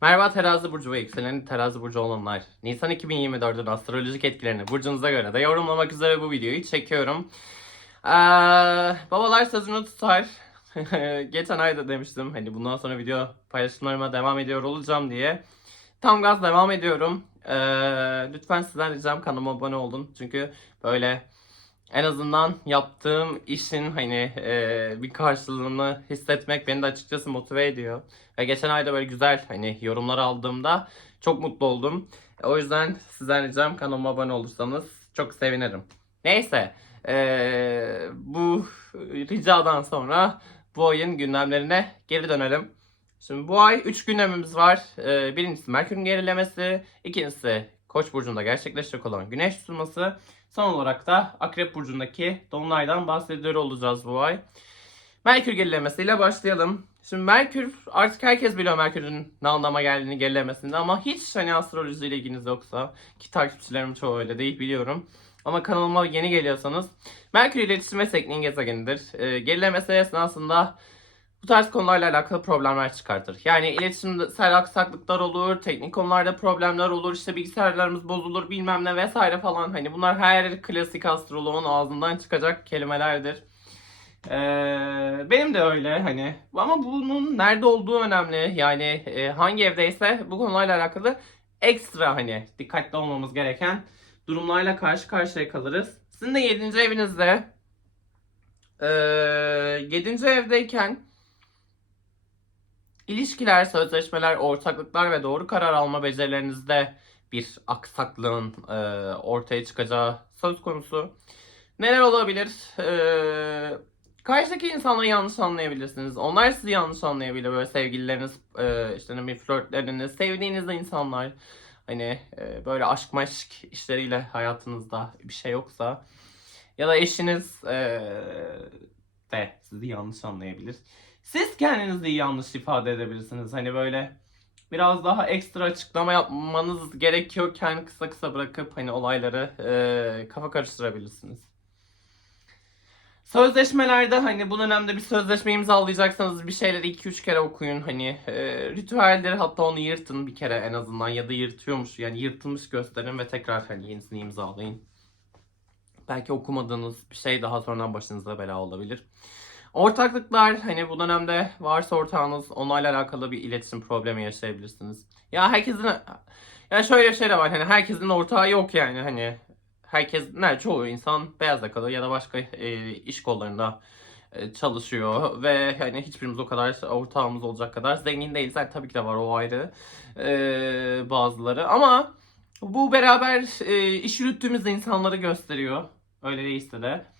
Merhaba terazi burcu ve yükselen terazi burcu olanlar. Nisan 2024'ün astrolojik etkilerini burcunuza göre de yorumlamak üzere bu videoyu çekiyorum. Ee, babalar sözünü tutar. Geçen ay da demiştim hani bundan sonra video paylaşımlarıma devam ediyor olacağım diye. Tam gaz devam ediyorum. Ee, lütfen sizden ricam kanalıma abone olun. Çünkü böyle en azından yaptığım işin hani e, bir karşılığını hissetmek beni de açıkçası motive ediyor. Ve geçen ayda böyle güzel hani yorumlar aldığımda çok mutlu oldum. O yüzden sizden ricam kanalıma abone olursanız çok sevinirim. Neyse e, bu ricadan sonra bu ayın gündemlerine geri dönelim. Şimdi bu ay 3 gündemimiz var. E, birincisi Merkür'ün gerilemesi, ikincisi Koç burcunda gerçekleşecek olan Güneş tutulması, son olarak da Akrep burcundaki dolunaydan bahsediyor olacağız bu ay. Merkür gerilemesiyle başlayalım. Şimdi Merkür artık herkes biliyor Merkür'ün ne anlama geldiğini gerilemesinde ama hiç hani astrolojiyle ilginiz yoksa ki takipçilerim çoğu öyle değil biliyorum. Ama kanalıma yeni geliyorsanız Merkür iletişim ve tekniğin gezegenidir. Ee, gerilemesi esnasında bu tarz konularla alakalı problemler çıkartır. Yani iletişimsel aksaklıklar olur, teknik konularda problemler olur, işte bilgisayarlarımız bozulur bilmem ne vesaire falan. Hani bunlar her klasik astroloğun ağzından çıkacak kelimelerdir. Ee, benim de öyle hani ama bunun nerede olduğu önemli. Yani e, hangi evdeyse bu konularla alakalı ekstra hani dikkatli olmamız gereken durumlarla karşı karşıya kalırız. Sizin de 7. evinizde e, 7. evdeyken ilişkiler, sözleşmeler, ortaklıklar ve doğru karar alma becerilerinizde bir aksaklığın e, ortaya çıkacağı söz konusu. Neler olabilir? Eee Karşıdaki insanları yanlış anlayabilirsiniz. Onlar sizi yanlış anlayabilir. Böyle sevgilileriniz, e, işte ne bileyim flörtleriniz, sevdiğiniz insanlar. Hani e, böyle aşk maşk işleriyle hayatınızda bir şey yoksa. Ya da eşiniz e, de sizi yanlış anlayabilir. Siz kendinizi yanlış ifade edebilirsiniz. Hani böyle biraz daha ekstra açıklama yapmanız gerekiyorken kısa kısa bırakıp hani olayları e, kafa karıştırabilirsiniz. Sözleşmelerde hani bu dönemde bir sözleşme imzalayacaksanız bir şeyleri 2-3 kere okuyun. Hani e, ritüelleri hatta onu yırtın bir kere en azından ya da yırtıyormuş yani yırtılmış gösterin ve tekrar hani yenisini imzalayın. Belki okumadığınız bir şey daha sonradan başınıza bela olabilir. Ortaklıklar hani bu dönemde varsa ortağınız onlarla alakalı bir iletişim problemi yaşayabilirsiniz. Ya herkesin ya şöyle bir şey de var hani herkesin ortağı yok yani hani herkes ne çoğu insan beyaz yakalı ya da başka e, iş kollarında e, çalışıyor ve hani hiçbirimiz o kadar ortağımız olacak kadar zengin değiliz. Yani tabii ki de var o ayrı e, bazıları ama bu beraber e, iş yürüttüğümüz insanları gösteriyor. Öyle değilse de.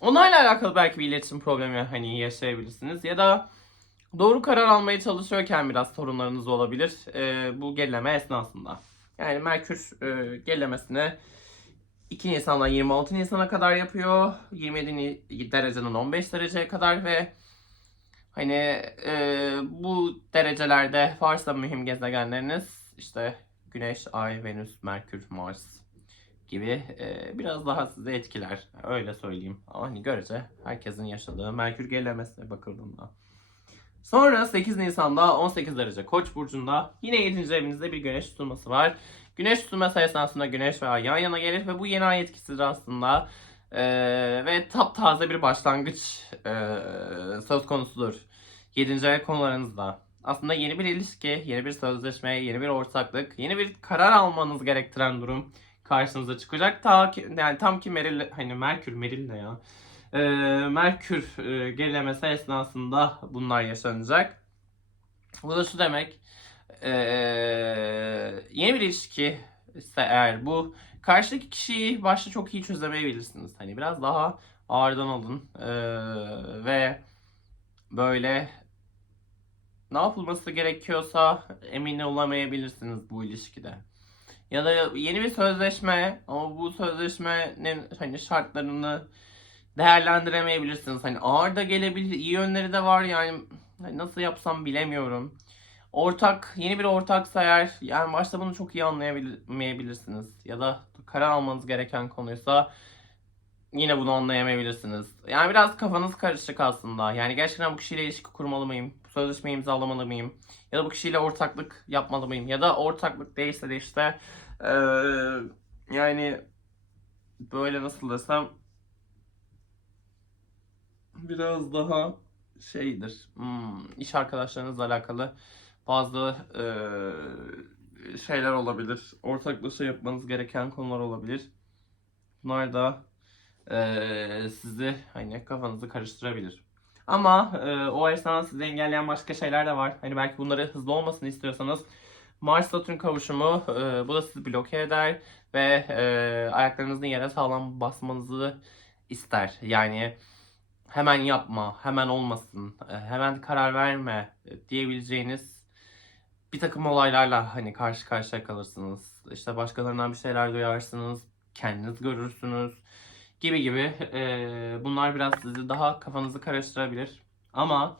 Onlarla alakalı belki bir iletişim problemi hani yaşayabilirsiniz ya da doğru karar almaya çalışıyorken biraz sorunlarınız olabilir e, bu gerileme esnasında. Yani Merkür e, gerilemesine 2 Nisan'dan 26 Nisan'a kadar yapıyor. 27 dereceden 15 dereceye kadar ve hani e, bu derecelerde varsa mühim gezegenleriniz işte Güneş, Ay, Venüs, Merkür, Mars gibi e, biraz daha sizi etkiler. Öyle söyleyeyim. Ama hani görece herkesin yaşadığı Merkür gerilemesine bakıldığında. Sonra 8 Nisan'da 18 derece Koç burcunda yine 7. evinizde bir güneş tutulması var. Güneş tutulması esnasında güneş ve ay yan yana gelir ve bu yeni ay etkisidir aslında. Ee, ve taptaze bir başlangıç e, söz konusudur. 7. ay konularınızda. Aslında yeni bir ilişki, yeni bir sözleşme, yeni bir ortaklık, yeni bir karar almanız gerektiren durum karşınıza çıkacak. Ta ki, yani tam ki Meril, hani Merkür, Meril ne ya? Ee, Merkür e, gerilemesi esnasında bunlar yaşanacak. Bu da şu demek. Ee, yeni bir ilişki ise eğer bu karşıdaki kişiyi başta çok iyi çözemeyebilirsiniz. Hani biraz daha ağırdan alın ee, ve böyle ne yapılması gerekiyorsa emin olamayabilirsiniz bu ilişkide. Ya da yeni bir sözleşme ama bu sözleşmenin hani şartlarını değerlendiremeyebilirsiniz. Hani ağır da gelebilir, iyi yönleri de var yani hani nasıl yapsam bilemiyorum. Ortak, yeni bir ortaksa eğer yani başta bunu çok iyi anlayamayabilirsiniz. Ya da karar almanız gereken konuysa yine bunu anlayamayabilirsiniz. Yani biraz kafanız karışık aslında. Yani gerçekten bu kişiyle ilişki kurmalı mıyım? Sözleşmeyi imzalamalı mıyım? Ya da bu kişiyle ortaklık yapmalı mıyım? Ya da ortaklık değilse de işte eee, yani böyle nasıl desem biraz daha şeydir. Hmm, iş arkadaşlarınızla alakalı bazı eee, şeyler olabilir. Ortaklaşa yapmanız gereken konular olabilir. Bunlar da eee, sizi hani kafanızı karıştırabilir. Ama eee, o esnada sizi engelleyen başka şeyler de var. Hani belki bunları hızlı olmasını istiyorsanız Mars Satürn kavuşumu eee, bu da sizi bloke eder ve eee, ayaklarınızın yere sağlam basmanızı ister. Yani hemen yapma, hemen olmasın, e, hemen karar verme e, diyebileceğiniz bir takım olaylarla hani karşı karşıya kalırsınız. İşte başkalarından bir şeyler duyarsınız, kendiniz görürsünüz gibi gibi. E, bunlar biraz sizi daha kafanızı karıştırabilir. Ama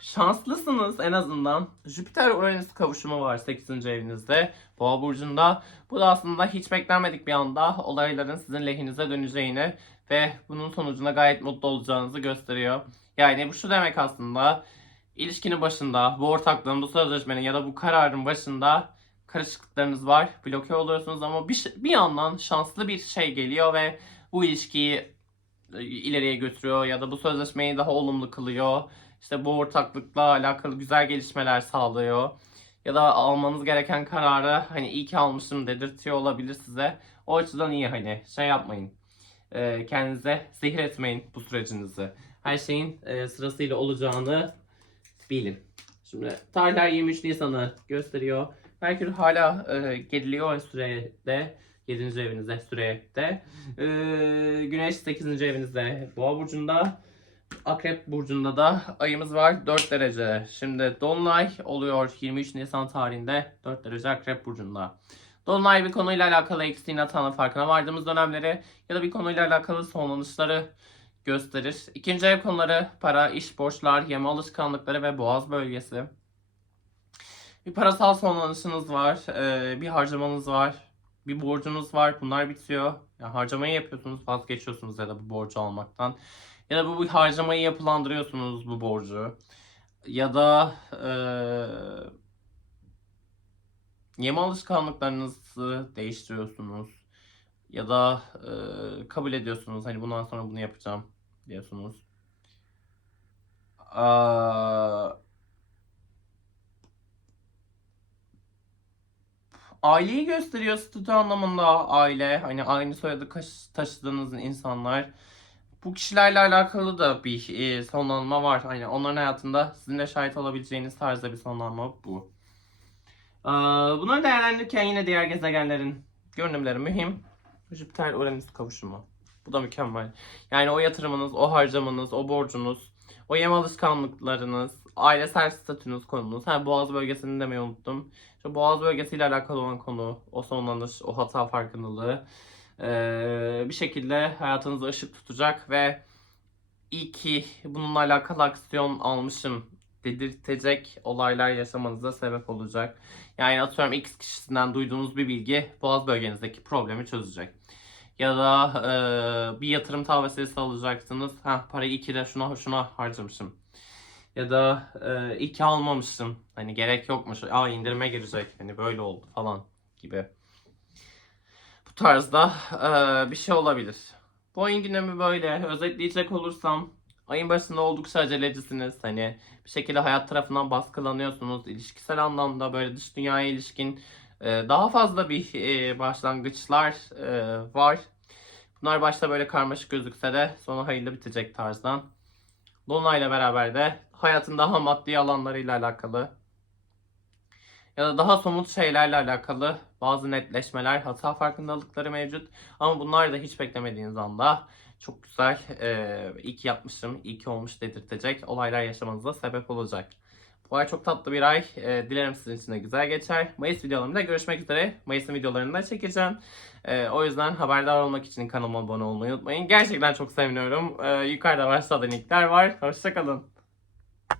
şanslısınız en azından. Jüpiter Uranüs kavuşumu var 8. evinizde. Boğa burcunda. Bu da aslında hiç beklenmedik bir anda olayların sizin lehinize döneceğini ve bunun sonucunda gayet mutlu olacağınızı gösteriyor. Yani bu şu demek aslında ilişkinin başında, bu ortaklığın, bu sözleşmenin ya da bu kararın başında karışıklıklarınız var, bloke oluyorsunuz ama bir, bir yandan şanslı bir şey geliyor ve bu ilişkiyi e, ileriye götürüyor ya da bu sözleşmeyi daha olumlu kılıyor. İşte bu ortaklıkla alakalı güzel gelişmeler sağlıyor. Ya da almanız gereken kararı hani iyi ki almışım dedirtiyor olabilir size. O açıdan iyi hani şey yapmayın. Ee, kendinize zehir etmeyin bu sürecinizi. Her şeyin e, sırasıyla olacağını bilin. Şimdi tarihler 23 Nisan'ı gösteriyor. Merkür hala e, geriliyor sürede. 7. evinizde sürede. Ee, Güneş 8. evinizde Boğa burcunda. Akrep burcunda da ayımız var 4 derece. Şimdi Dolunay oluyor 23 Nisan tarihinde 4 derece Akrep burcunda. Dolunay bir konuyla alakalı eksiğin hatanın farkına vardığımız dönemleri ya da bir konuyla alakalı sonlanışları gösterir. İkinci ev konuları para, iş, borçlar, yeme alışkanlıkları ve boğaz bölgesi. Bir parasal sonlanışınız var, ee, bir harcamanız var, bir borcunuz var. Bunlar bitiyor. Yani harcamayı yapıyorsunuz, vazgeçiyorsunuz ya da bu borcu almaktan. Ya da bu, harcamayı yapılandırıyorsunuz bu borcu. Ya da eee yeme alışkanlıklarınızı değiştiriyorsunuz. Ya da eee, kabul ediyorsunuz. Hani bundan sonra bunu yapacağım diyorsunuz. Aa, aileyi gösteriyor statü anlamında aile. Hani aynı soyadı taşıdığınız insanlar. Bu kişilerle alakalı da bir e, sonlanma var. Hani onların hayatında sizin de şahit olabileceğiniz tarzda bir sonlanma bu. Ee, bunları değerlendirirken yine diğer gezegenlerin görünümleri mühim. Jüpiter Uranüs kavuşumu. Bu da mükemmel. Yani o yatırımınız, o harcamanız, o borcunuz, o yeme alışkanlıklarınız, ailesel statünüz konunuz. Ha boğaz bölgesini demeyi unuttum. Şu boğaz bölgesiyle alakalı olan konu, o sonlanış, o hata farkındalığı ee, bir şekilde hayatınızı ışık tutacak ve iyi ki bununla alakalı aksiyon almışım dedirtecek olaylar yaşamanıza sebep olacak. Yani atıyorum X kişisinden duyduğunuz bir bilgi boğaz bölgenizdeki problemi çözecek. Ya da e, bir yatırım tavsiyesi alacaksınız. Ha parayı iyi ki de şuna şuna harcamışım. Ya da e, iyi ki almamıştım. Hani gerek yokmuş. Aa indirime girecek. Hani böyle oldu falan gibi. Bu tarzda e, bir şey olabilir. Bu ayın gündemi böyle. Özetleyecek olursam ayın başında oldukça acelecisiniz. Hani bir şekilde hayat tarafından baskılanıyorsunuz. İlişkisel anlamda böyle dış dünyaya ilişkin e, daha fazla bir e, başlangıçlar e, var. Bunlar başta böyle karmaşık gözükse de sonu hayırlı bitecek tarzdan. Dolunay'la beraber de hayatın daha maddi alanlarıyla alakalı ya da daha somut şeylerle alakalı bazı netleşmeler, hata farkındalıkları mevcut. Ama bunlar da hiç beklemediğiniz anda çok güzel, e, iyi ki yapmışım, iyi ki olmuş dedirtecek olaylar yaşamanıza sebep olacak. Bu ay çok tatlı bir ay. E, dilerim sizin için de güzel geçer. Mayıs videolarımda görüşmek üzere. Mayıs'ın videolarını da çekeceğim. E, o yüzden haberdar olmak için kanalıma abone olmayı unutmayın. Gerçekten çok seviniyorum. E, yukarıda var, aşağıda linkler var. Hoşçakalın.